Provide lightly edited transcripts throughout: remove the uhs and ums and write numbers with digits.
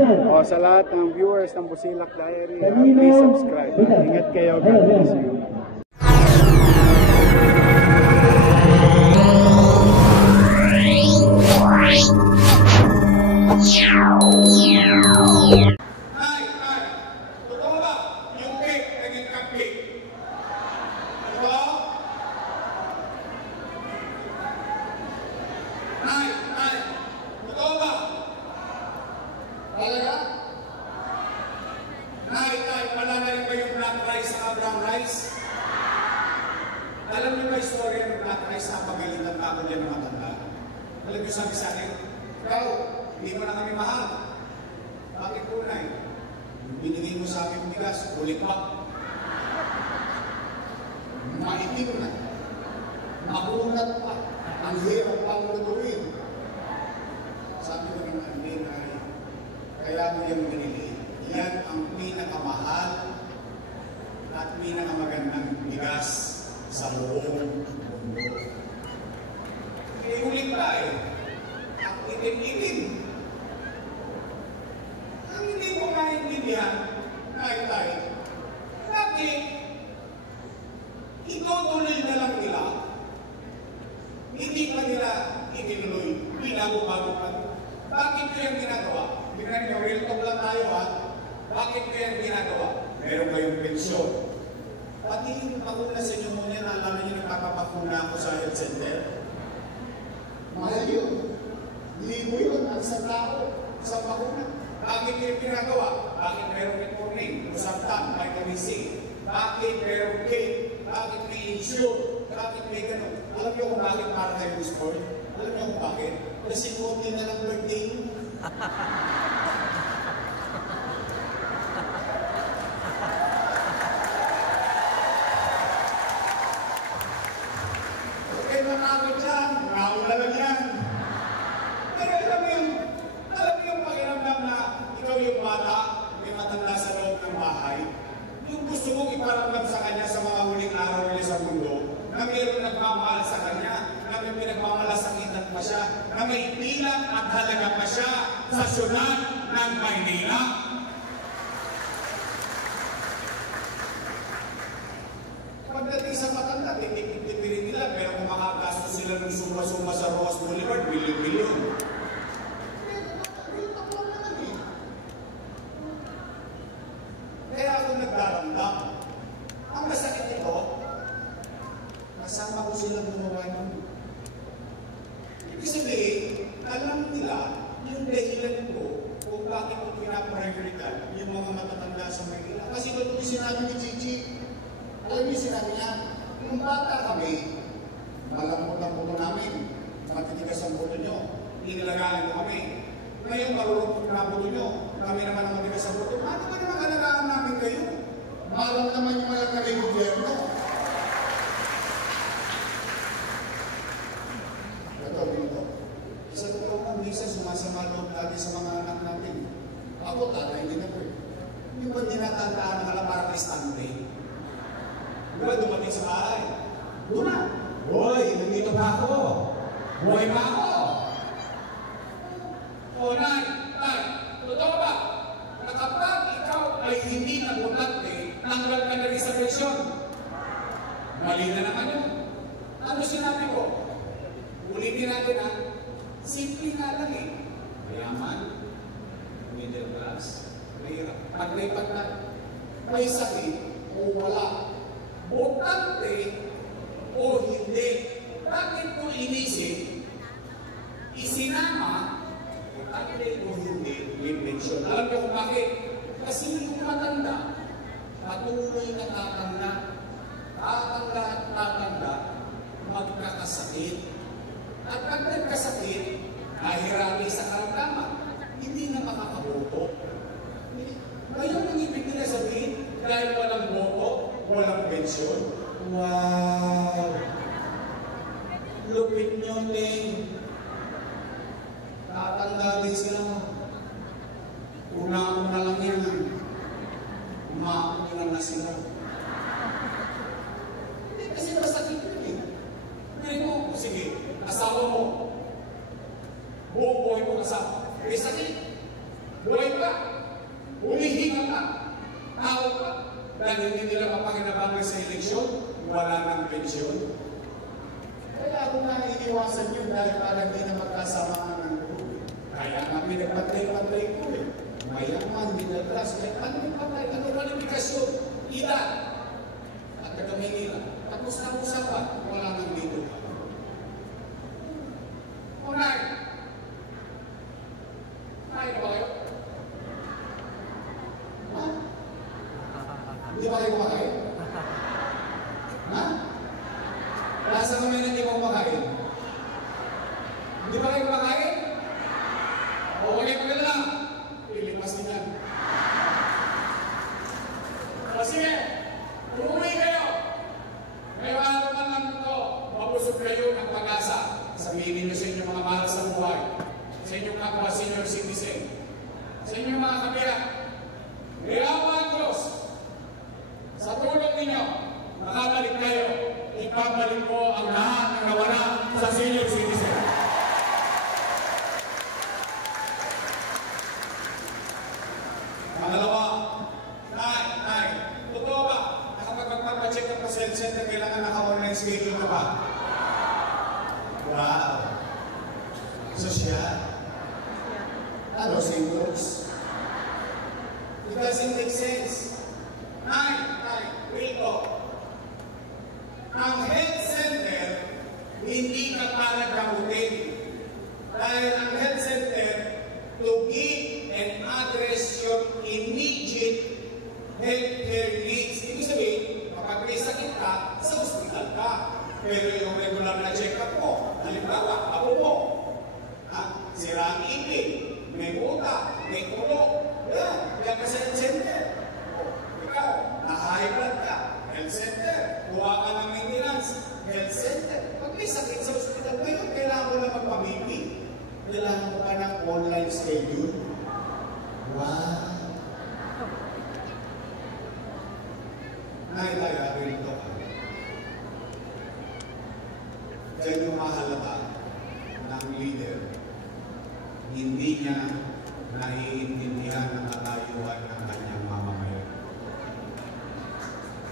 O sa lahat ng viewers ng Busilak Diary, please subscribe. Ingat kayo. God bless you. Alam niyo ba yung story ng black rice? Napagalitan na ako dyan ng matanda. Alam niyo sabi sa akin, ikaw, hindi mo na kami mahal. Bakit tunay? Binigay mo sa akin bigas, ulit pa. Maitim na. Makunat pa. Ang hirap pang lutuin. Sabi ko naman, Nay, kaya mo yung binili. Yan ang pinakamahal at pinakamagandang bigas sa buong mundo. Eh, ulit pa eh. Ang itim-itim. Ang hindi ko maintindihan, Tay, bakit itutuloy na lang nila? Hindi pa nila itinuloy. Binago-bago pa. Bakit ko yung ginagawa? Tingnan niyo, real talk lang tayo ha. Bakit ko yung ginagawa? Meron kayong pensyon. Pati yung bakuna sa inyo muna, alam niyo nagpapapakuna ako sa health center. Mahal yun. Libo yun ang isang tao sa bakuna. Bakit yung ginagawa? Bakit meron metformin, Losartan, vitamin C? Bakit meron cake? Bakit may insure? Bakit may gano'n? Alam niyo kung bakit para kayo sport? Alam niyo kung bakit? Kasi konti na lang birthday yun. Manakot yan, maula lang yan. Pero alam mo yung pakiramdam na ikaw yung bata, may matanda sa loob ng bahay, yung gusto mong iparamdam sa kanya sa mga huling araw nila sa mundo, na mayroong nagmamahal sa kanya, na may pinagmamalasakitan pa siya, na may bilang at halaga pa siya sa syudad ng Maynila. Pagdating sa matanda, tipirin nila, pero kung makagastos sila ng suma-suma sa Rojas Boulevard, bilyon-bilyon. Kaya ako nagdaramdam. Ang masakit ito, kasama ko sila gumawa nun. Ibig sabihin, alam nila yung dahilan ko kung bakit ko pinaprioritize yung mga matatanda sa Maynila. Kasi ba't yung sinabi ni Gigi, alam niyo sinabi niya, kung bata kami, malambot ang buto namin, matitigas ang buto nyo, inalagaan mo kami. Ngayon, marurupot na buto nyo, kami naman ang matigas ang buto. Ano ba naman alagaan namin kayo? Malam naman yung mga gobyerno. Ito, dito. Isa ko kung minsan sumasama loob lagi sa mga anak natin. Ako, tatay din ako eh. Yung ba dinatandaan ng para kay Stanley? Diba dumating sa bahay? Doon na. Hoy, nandito pa ako. Buhay pa ako. O, Nay, totoo ba? Na kapag ikaw ay hindi nabutante, tanggal ka na rin sa pensyon. Mali na naman yun. Ano sinabi ko? Ulitin natin ha. Simple nga lang eh. Mayaman, middle class, mahirap. Pag may pagkat, may sakit o wala. Botante o hindi. Bakit ko inisip, isinama, botante o hindi, may mention. Alam niyo kung bakit? Kasi yung matanda, patuloy na tatanda, magkakasakit. At pag nagkasakit, nahirami sa karamdaman, hindi na makakaboto. Ngayon ang ibig nila sabihin, dahil walang boto, walang pensyon. Wow! Lupit nyo, Ting. Tatanda din sila. Una-una lang yan. Umakot lang na sila. Hindi kasi masakit yun eh. Hindi mo, sige, asawa mo. Buong buhay mo kasama. May sakit. Buhay ka. Humihinga ka. Tao ka. Dahil hindi nila mapakinabangan sa eleksyon, wala ng pensyon. Kaya ako nga iiwasan yun dahil parang hindi na magkasamaan ng grupo. Kaya nga pinagpantay-pantay ko eh. Mayaman, minatras, kaya ano yung patay? Ano kwalifikasyon? Edad. At taga-Manila. Tapos na usapan, wala nang dito. Unay! Kain na ba kayo? Ha? Hindi ba kayo kumakain? Ha? Lasa kami na hindi ko kumakain. Hindi ba kayo kumakain? O wala ko na lang. Ilipas din yan. O sige, umuwi kayo. May araw man lang ito, mabusog kayo ng pag-asa. Sabihin niyo sa inyong mga mahal sa buhay, sa inyong kapwa senior citizen, sa inyong mga kabiyak. Ngayawa ang Diyos, sa tulong ninyo, makabalik kayo, ipabalik ko ang lahat ng nawala sa senior citizen. Pangalawa, Nay, totoo ba? Nakapag-magpapacheck ka pa sa health center, kailangan naka-online schedule ka ba? Wow! Sosyal? Ano, symptoms? It doesn't make sense. Nay, real talk. Ang health center, hindi ka para gamutin. Dahil ang health center, to give and address your immediate healthcare needs. Ibig sabihin, kapag may sakit ka, sa hospital ka. Pero yung regular na check-up mo, halimbawa, ako mo, sira ang ibig, may buta, may kulok, yan ka sa health center. Ikaw, na-high blood ka, health center. Kuha ka ng maintenance, health center. Pag may sakit sa hospital, ngayon, kailangan mo na magpamimig. Kailangan mo ka ng online schedule. Wow! Naitayari ito. Diyan yung mahalaga ng leader. Hindi niya naiintindihan ang katayuan ng kanyang mamamayan.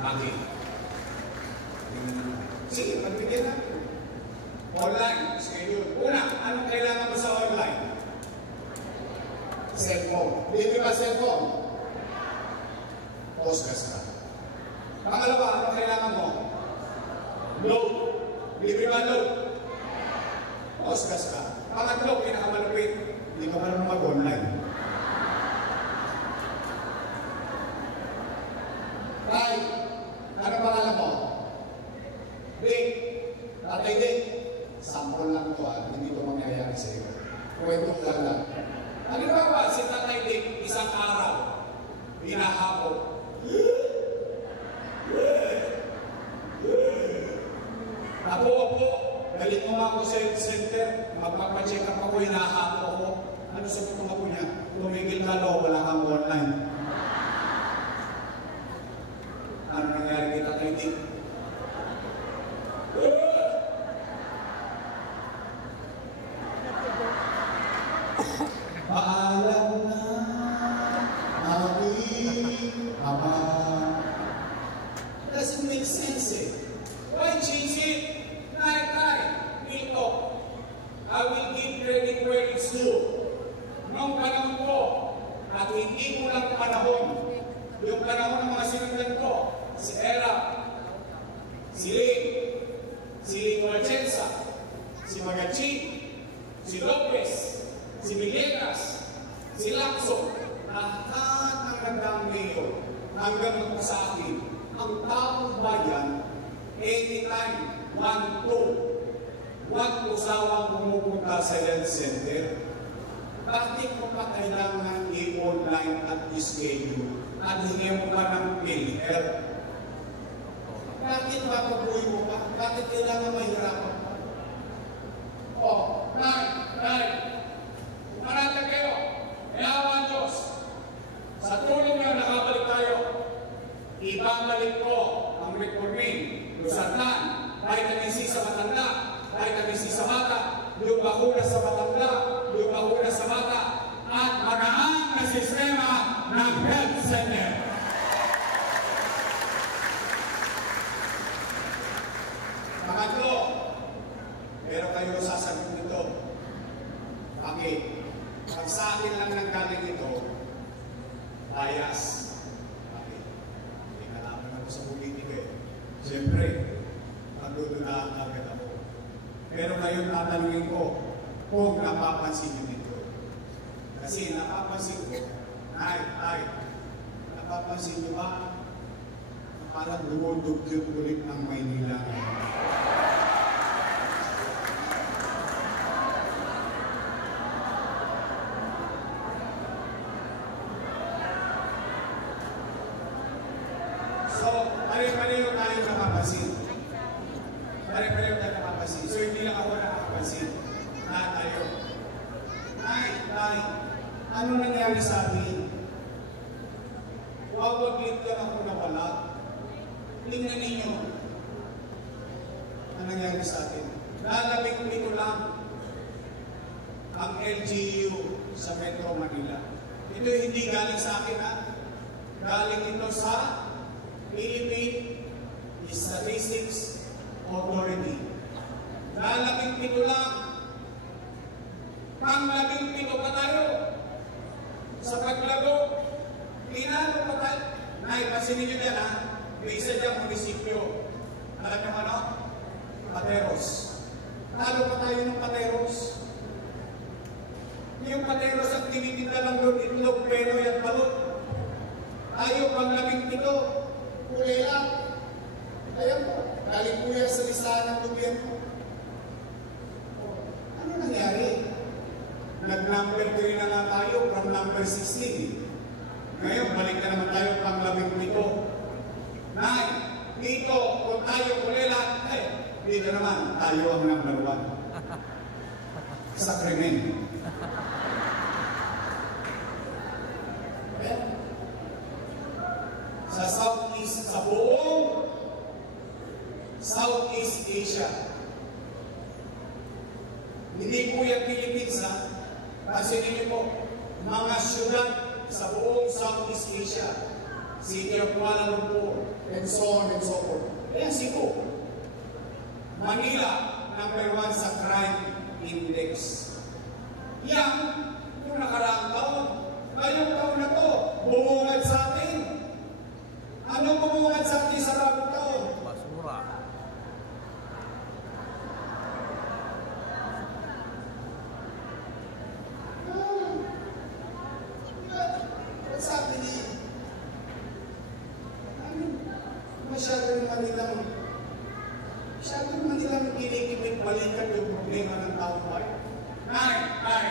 Bakit? Sige, pagbigyan natin. Online schedule. Una, anong kailangan mo sa online? Cellphone. Libre ba cellphone? Postgas ka. Pangalawa, anong kailangan mo? Load. Libre ba load? Postgas ka. Pangatlo, pinakamalupit. Hindi ka marunong mag-online. Tay, ano pangalan mo? Dick. Tatay Dick. Sample lang ito hindi ito mangyayari sa iyo. Kwento lang. Halimbawa, si Tatay Dick, isang araw, hinahabol. Apo, galit mo nga ako sa health center, magpapacheck up ako, hinahabol ako. Ano sabi ko nga po niya? Tumigil ka daw, wala kang online. Ano nangyari kay Tatay Dick? Paalam na aking ama. Doesn't make sense eh. Why change it? Nay, dito. I will give credit where it's due. Noong panahon ko, at hindi mo lang panahon, yung panahon ng mga sinundan ko, si Era, si Ling, si Walchensa, si Magachi, si Lopez, si Villegas, si Lacson, lahat ng nagdaang mayor, hanggang ako sa akin, ang taong bayan, anytime, huwag usawang pumupunta sa health center. Bakit mo pa kailangan i-online at i-schedule at hindi mo pa ng PhilHealth? Bakit mapabuhay mo pa? Bakit kailangan mahirapan pa? Nay, Maratag kayo, ayawa ang Diyos. Sa tulong na nakabalik tayo, ibabalik ko ang metformin, Losartan, vitamin C sa matanda, vitamin C sa bata, yung bakuna sa matanda, yung bakuna sa bata, at magaan na sistema ng health center. Pangatlo, pero kayo sasagot nito. Bakit? Pag sa akin lang nanggaling ito, bias. Bakit? May kalaban ako sa politika eh. Siyempre, magdududaan agad ako. Pero ngayon tatanungin ko kung napapansin niyo nito. Kasi napapansin ko, napapansin niyo ba? Parang lumulog-yog ulit ng Maynila. So, pare-pareho tayo nakapansin. Pare-pareho tayo nakapansin. So, hindi lang ako nakapansin. Lahat tayo. Nay, ano nangyari sa atin? Wawaglit lang ako na wala. Tingnan ninyo ang nangyari sa atin. Lalabing-pito lang ang LGU sa Metro Manila. Ito hindi galing sa akin, ha? Galing ito sa Philippine Statistics Authority. Lalabing-pito lang. Pang-labing-pito pa tayo. Sa paglago, tinalo pa tayo. Nay, pasinin nyo dyan, ha? May isa dyan munisipyo. Alam nyo ano? Pateros. Talo pa tayo ng Pateros. Yung Pateros ang tinitinda lang doon, itlog, peno, at balot. Tayo pang 17, kulela. Ayan po, galing po yan sa listahan ng gobyerno. Ano nangyari? Nag-number 3 na nga tayo from number 16. Ngayon, balik na naman tayo pang 17. Nay, dito, kung tayo kulela, dito naman, tayo ang number 1. Sa krimen. Sa Southeast, sa buong Southeast Asia. Hindi po yan Philippines, ha? Kasi ninyo po, mga syudad sa buong Southeast Asia. City of Kuala Lumpur, and so on and so forth. Ayan, Cebu. Manila, number 1 sa crime index. Yan, yung nakaraang taon. Ngayong taon na to, bumungad sa atin. Ano bumungad sa atin sa bagong taon? Basura. What's happening? Masyado naman nilang kinikimit balikan yung problema ng taong bayan. Nay,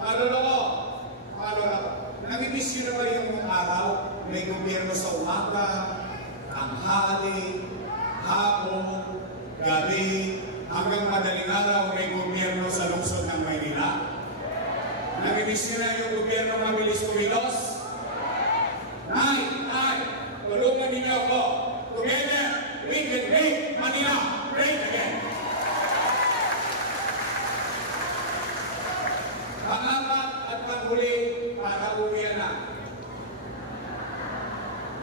maluloko. Namimiss nyo na ba yung araw, may gobyerno sa umaga, tanghali, hapon, gabi, hanggang madaling araw, may gobyerno sa lungsod ng Maynila? Namimiss nyo na yung gobyerno mabilis kumilos? Nay, tulungan ninyo ako. Together, we can make Manila great again. Pangapat at panghuli, para uwian na.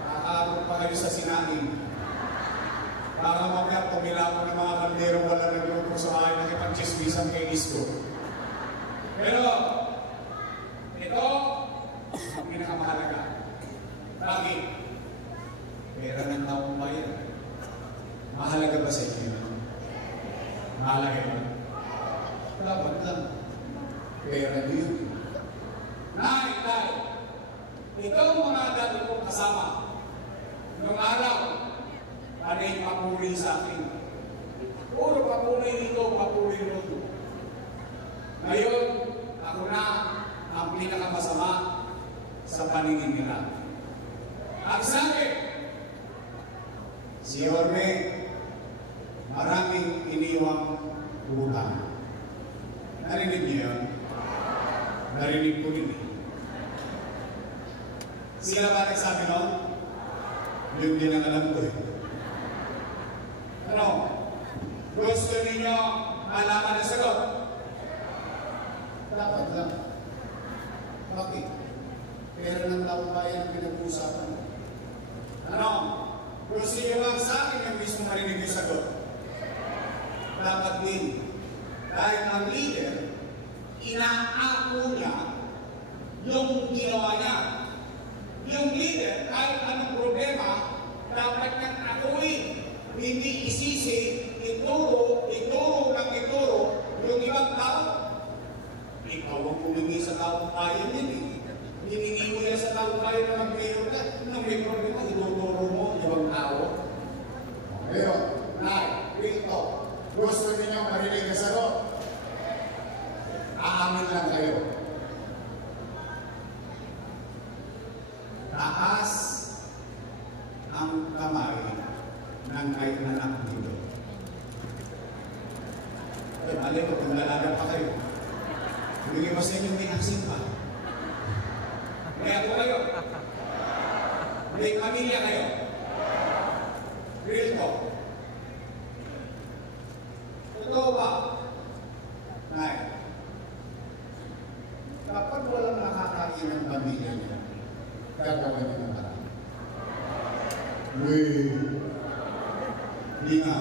Nakakabot pa kayo sa sinahin. Para mamaya pumila ko ng mga banderong wala naglupo sa akin nakipag-chismisan kay Isko. Pero, ito, ang pinakamahalaga. Bakit? Pera ng taong bayan. Mahalaga ba sa inyo? Mahalaga ba? Dapat lang. Pera nyo yun. Nay, itong mga dati kong kasama, noong araw, panay papuri sa akin. Puro papuri dito, papuri dito. Ngayon, ako na ang pinakamasama sa paningin nila. Ang sabi, si Orme, maraming iniwang utang. Narinig niyo yun? Narinig ko rin. Sila ba nagsabi nun? Yun din ang alam ko eh. Ano? Gusto ninyo malaman ang sagot? Dapat lang. Bakit? Pera ng taong bayan ang pinag-uusapan. Ano? Gusto niyo lang sa akin yung mismo marinig yung sagot? Dapat din. Dahil ang leader, inaako niya yung ginawa niya. Yung leader, kahit anong problema, dapat niyang akuin. Hindi isisi, ituro yung ibang tao. Ikaw ang pumingi sa taong bayan yun eh. Hiningi mo yan sa taong bayan na mag-mayor ka. Nung may problema, ituturo mo ibang tao. Ngayon, Rito, gusto niyo marinig ka sagot? Aamin lang kayo. Taas ang kamay ng may anak nito. Alam mo, kung lalagan pa kayo, hindi mas ninyo may asin pa. Kaya po kayo. May pamilya kayo. Real talk. Totoo ba? Nay, kapag walang nakakain ng pamilya niya, gagawin niya ng parang. Hindi nga.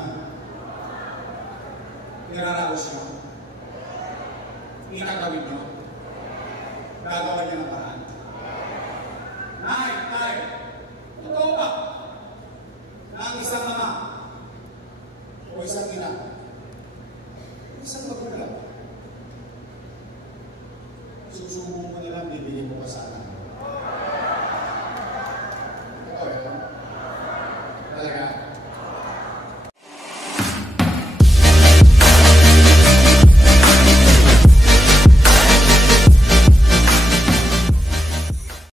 Niraraos niyo. Ikagawin niyo. Gagawin niya ng parang.